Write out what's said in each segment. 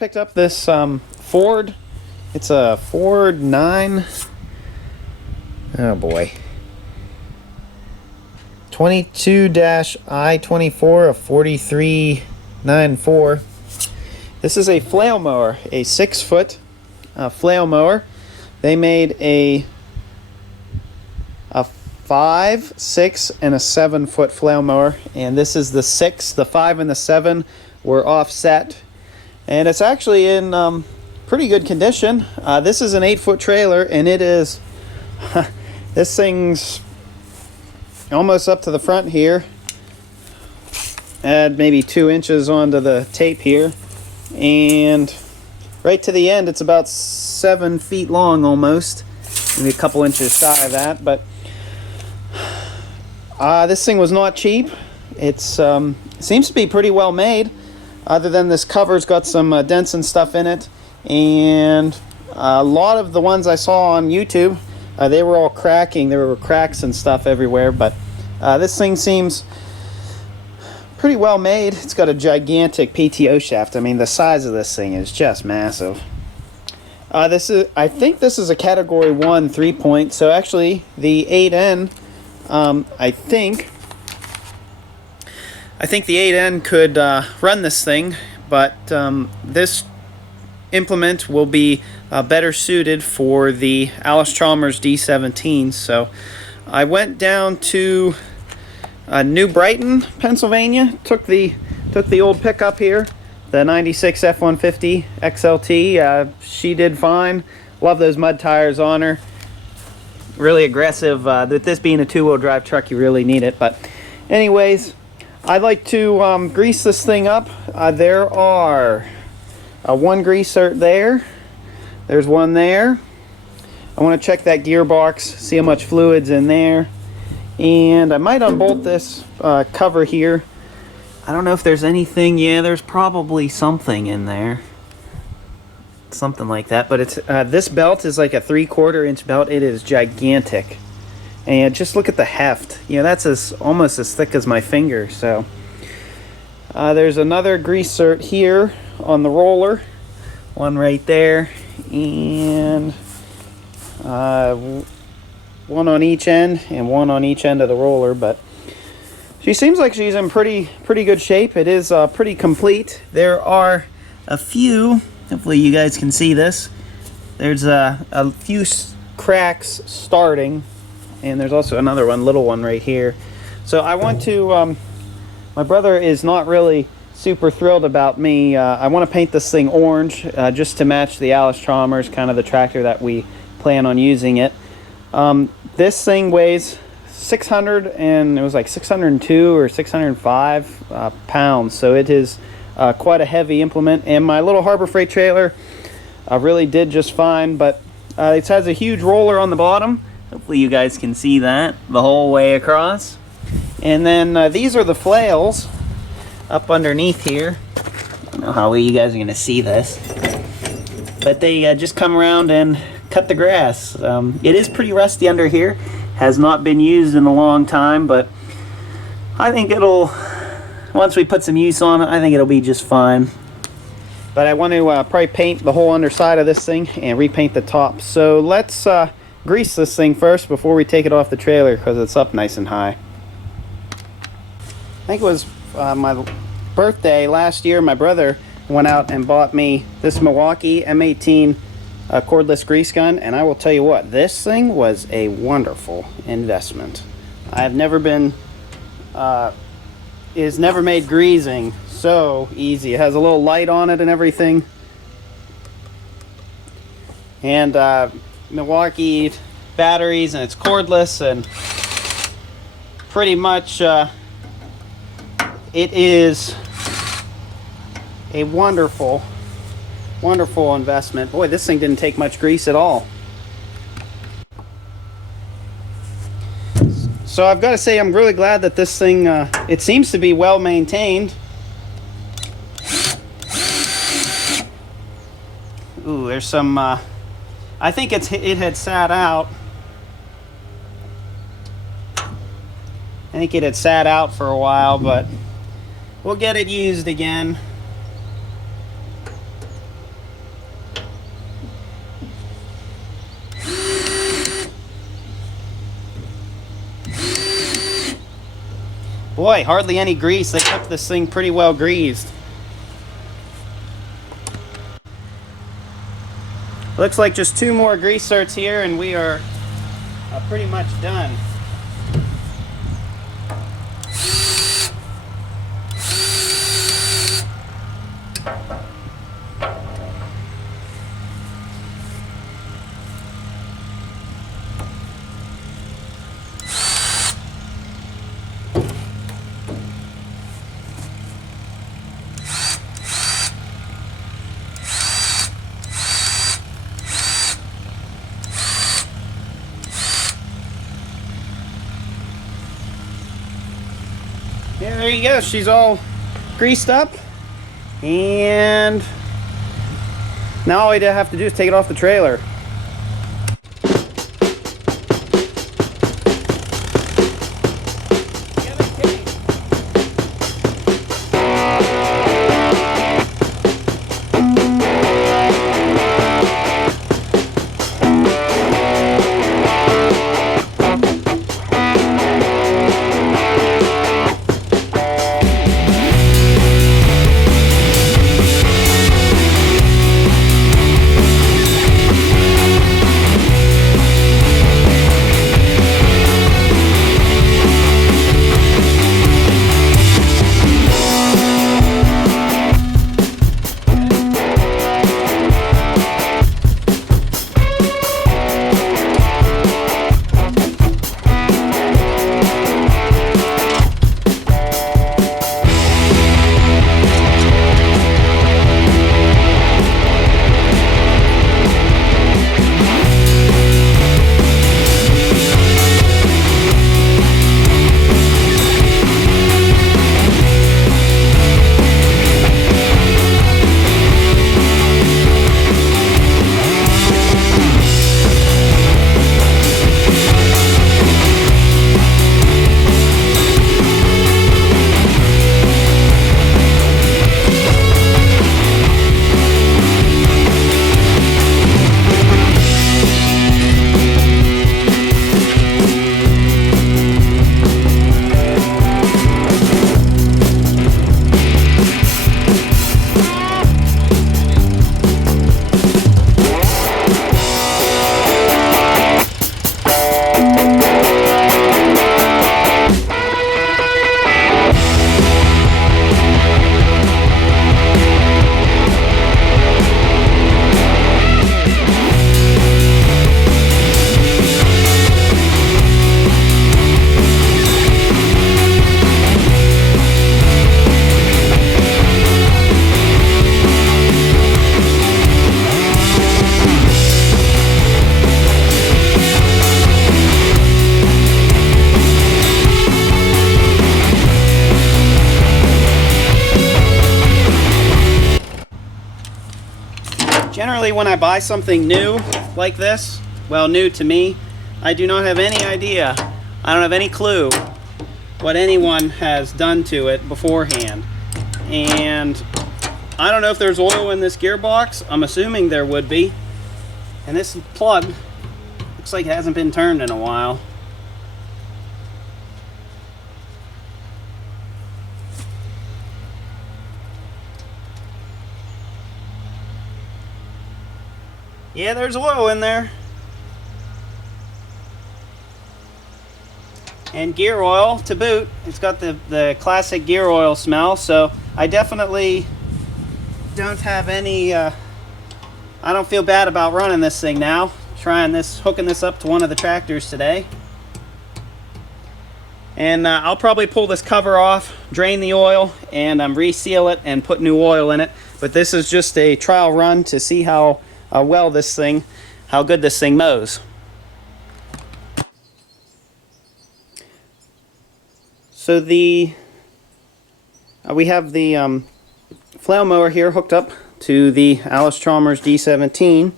picked up this Ford. It's a Ford 9. Oh boy. 22-I-24 of 4394. This is a flail mower, a 6-foot flail mower. They made a 5, 6, and a 7-foot flail mower, and this is the 6. The 5 and the 7 were offset, and it's actually in pretty good condition. This is an 8-foot trailer, and it is this thing's almost up to the front here. Add maybe 2 inches onto the tape here, and right to the end it's about 7 feet long almost, maybe a couple inches shy of that. But this thing was not cheap. It's seems to be pretty well made, other than this cover's got some dents and stuff in it, and a lot of the ones I saw on YouTube, they were all cracking. There were cracks and stuff everywhere, but this thing seems pretty well made. It's got a gigantic PTO shaft. I mean, the size of this thing is just massive. I think this is a category 1 3-point, so actually the 8N, I think the 8N could run this thing, but this implement will be better suited for the Allis-Chalmers D17. So I went down to New Brighton, Pennsylvania. Took the old pickup here, the 96 F-150 XLT. She did fine. Love those mud tires on her. Really aggressive. With this being a 2-wheel drive truck, you really need it. But anyways, I'd like to grease this thing up. There are one grease zert there. There's one there. I want to check that gearbox, see how much fluid's in there. And I might unbolt this cover here. I don't know if there's anything. Yeah, there's probably something in there. Something like that. But it's this belt is like a 3/4 inch belt. It is gigantic. And just look at the heft. You know, that's almost as thick as my finger. So there's another grease zert here on the roller. One right there. And one on each end and one on each end of the roller. But she seems like she's in pretty good shape. It is pretty complete. There are a few, hopefully you guys can see this, there's a few cracks starting, and there's also another little one right here. So I want to my brother is not really super thrilled about me. I want to paint this thing orange just to match the Allis-Chalmers, kind of the tractor that we plan on using it. This thing weighs 600, and it was like 602 or 605 pounds, so it is quite a heavy implement. And my little Harbor Freight trailer really did just fine, but it has a huge roller on the bottom. Hopefully you guys can see that the whole way across. And then these are the flails up underneath here. I don't know how you guys are going to see this, but they just come around and cut the grass. It is pretty rusty under here. Has not been used in a long time, but I think it'll, once we put some use on it, I think it'll be just fine. But I want to probably paint the whole underside of this thing and repaint the top. So let's grease this thing first before we take it off the trailer, because it's up nice and high. I think it was my birthday last year. My brother went out and bought me this Milwaukee M18 cordless grease gun, and I will tell you what, this thing was a wonderful investment. I've never been is never made greasing so easy. It has a little light on it and everything, and Milwaukee batteries, and it's cordless, and pretty much it is a wonderful investment. Boy, this thing didn't take much grease at all. So I've got to say, I'm really glad that this thing, it seems to be well maintained. Ooh, there's some, I think it had sat out. I think it had sat out for a while, but we'll get it used again. Boy, hardly any grease. They kept this thing pretty well greased. Looks like just 2 more grease certs here and we are pretty much done. Yeah, there you go. She's all greased up. And now all we have to do is take it off the trailer. Generally, when I buy something new like this, well, new to me, I do not have any idea. I don't have any clue what anyone has done to it beforehand. And I don't know if there's oil in this gearbox. I'm assuming there would be. And this plug looks like it hasn't been turned in a while. Yeah, there's oil in there. And gear oil to boot. It's got the classic gear oil smell, so I definitely don't have any, I don't feel bad about running this thing now. Hooking this up to one of the tractors today. And I'll probably pull this cover off, drain the oil, and reseal it and put new oil in it. But this is just a trial run to see how how good this thing mows. So we have the flail mower here hooked up to the Allis-Chalmers D17,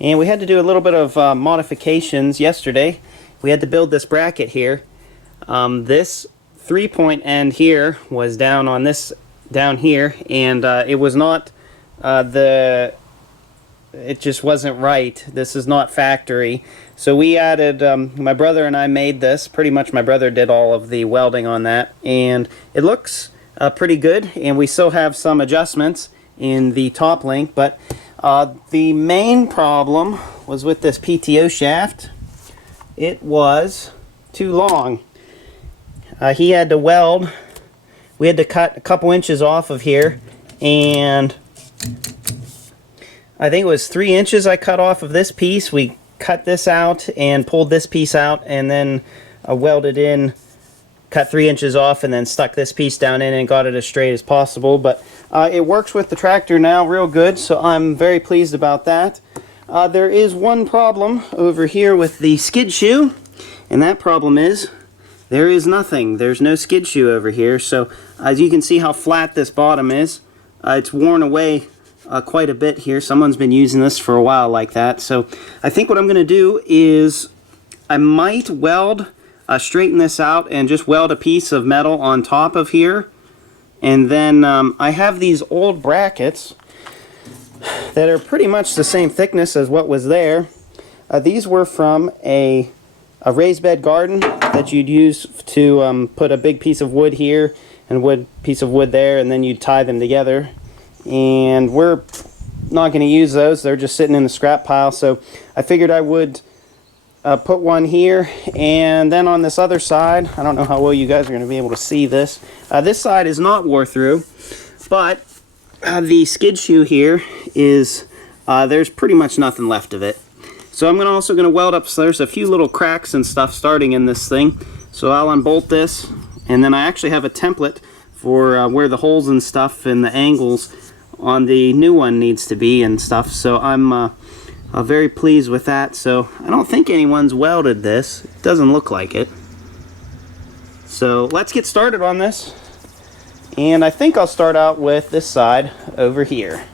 and we had to do a little bit of modifications yesterday. We had to build this bracket here. This 3-point end here was down here, and it was not it just wasn't right. This is not factory. So we added, my brother and I made this. Pretty much my brother did all of the welding on that. And it looks pretty good. And we still have some adjustments in the top link. But the main problem was with this PTO shaft. It was too long. He had to weld. We had to cut a couple inches off of here. And I think it was 3 inches I cut off of this piece. We cut this out and pulled this piece out, and then welded in, cut 3 inches off, and then stuck this piece down in and got it as straight as possible. But it works with the tractor now real good, so I'm very pleased about that. There is one problem over here with the skid shoe, and that problem is there is nothing. There's no skid shoe over here. So as you can see how flat this bottom is, it's worn away quite a bit here. Someone's been using this for a while like that. So I think what I'm going to do is I might weld, straighten this out and just weld a piece of metal on top of here. And then I have these old brackets that are pretty much the same thickness as what was there. These were from a raised bed garden that you'd use to put a big piece of wood here and a piece of wood there, and then you'd tie them together. And we're not going to use those. They're just sitting in the scrap pile. So I figured I would put one here, and then on this other side, I don't know how well you guys are going to be able to see this. This side is not wore through, but the skid shoe here is, there's pretty much nothing left of it. So I'm also going to weld up, so there's a few little cracks and stuff starting in this thing. So I'll unbolt this, and then I actually have a template for where the holes and stuff and the angles on the new one needs to be and stuff. So I'm very pleased with that. So I don't think anyone's welded this. It doesn't look like it. So let's get started on this. And I think I'll start out with this side over here.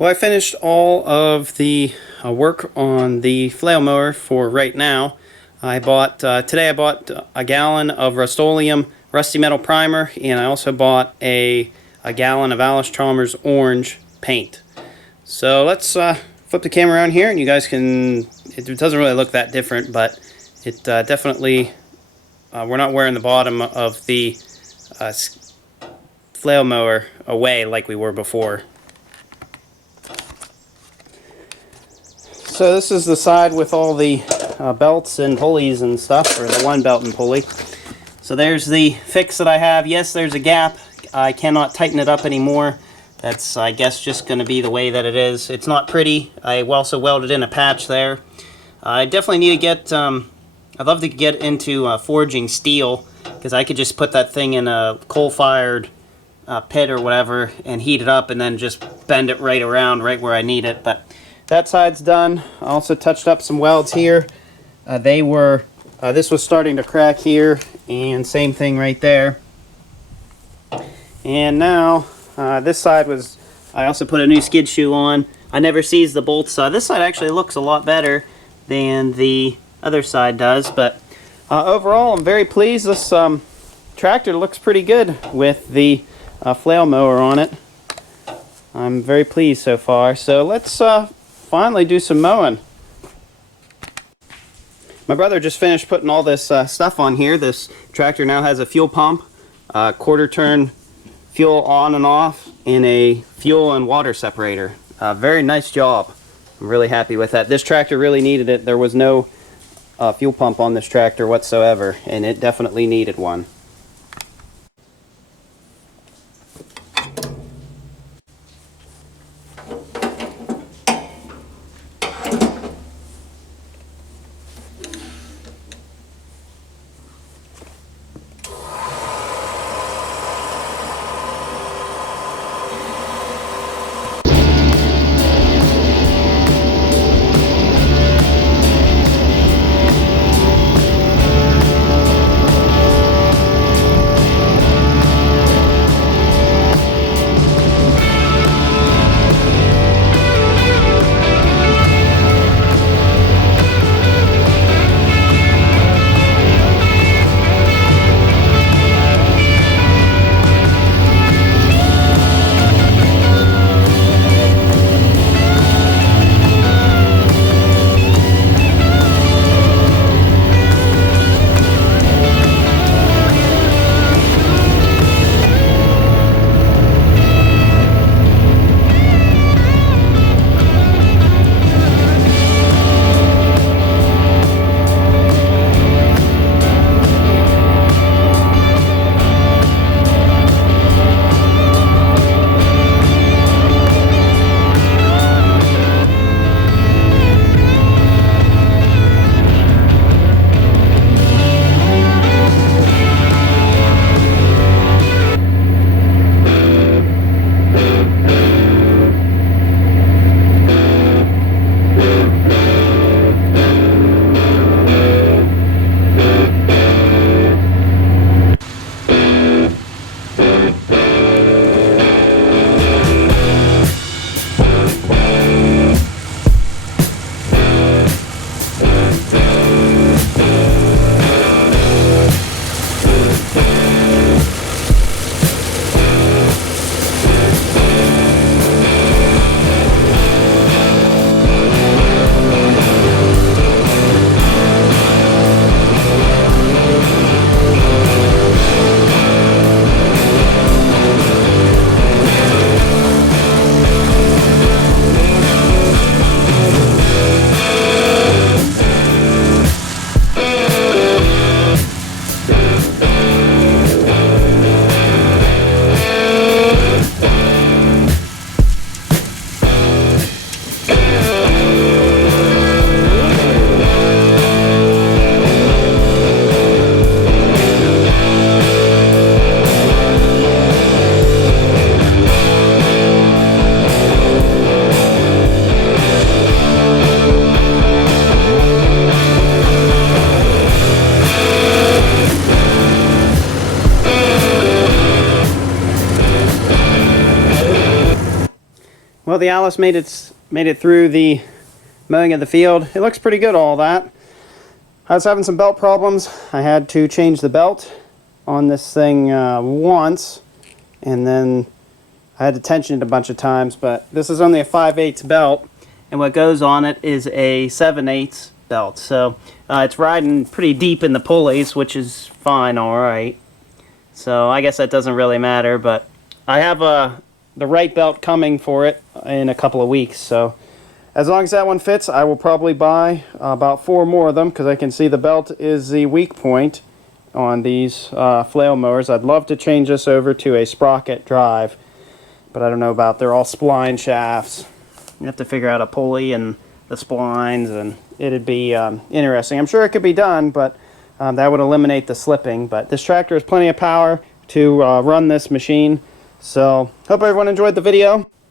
Well, I finished all of the work on the flail mower for right now. I bought today I bought a gallon of Rust-Oleum Rusty Metal Primer, and I also bought a gallon of Alice Chalmers Orange paint. So let's flip the camera around here, and you guys can, it doesn't really look that different, but it definitely, we're not wearing the bottom of the flail mower away like we were before. So this is the side with all the belts and pulleys and stuff, or the one belt and pulley. So there's the fix that I have. Yes, there's a gap. I cannot tighten it up anymore. That's, I guess, just going to be the way that it is. It's not pretty. I also welded in a patch there. I definitely need to get, I'd love to get into forging steel, because I could just put that thing in a coal-fired pit or whatever and heat it up and then just bend it right around right where I need it. But that side's done. I also touched up some welds here. This was starting to crack here, and same thing right there. And now this side I also put a new skid shoe on. I never seized the bolts. This side actually looks a lot better than the other side does, but overall I'm very pleased. This tractor looks pretty good with the flail mower on it. I'm very pleased so far. So let's finally do some mowing. My brother just finished putting all this stuff on here. This tractor now has a fuel pump, quarter turn fuel on and off, and a fuel and water separator. Very nice job. I'm really happy with that. This tractor really needed it. There was no fuel pump on this tractor whatsoever, and it definitely needed one. Well, the Alice made it through the mowing of the field. It looks pretty good, all that. I was having some belt problems. I had to change the belt on this thing once, and then I had to tension it a bunch of times, but this is only a 5/8 belt, and what goes on it is a 7/8 belt. So it's riding pretty deep in the pulleys, which is fine, alright. So I guess that doesn't really matter, but I have the right belt coming for it in a couple of weeks, so as long as that one fits, I will probably buy about 4 more of them, because I can see the belt is the weak point on these flail mowers. I'd love to change this over to a sprocket drive, but I don't know about, they're all spline shafts. You have to figure out a pulley and the splines, and it'd be interesting. I'm sure it could be done, but that would eliminate the slipping. But this tractor has plenty of power to run this machine. So hope everyone enjoyed the video.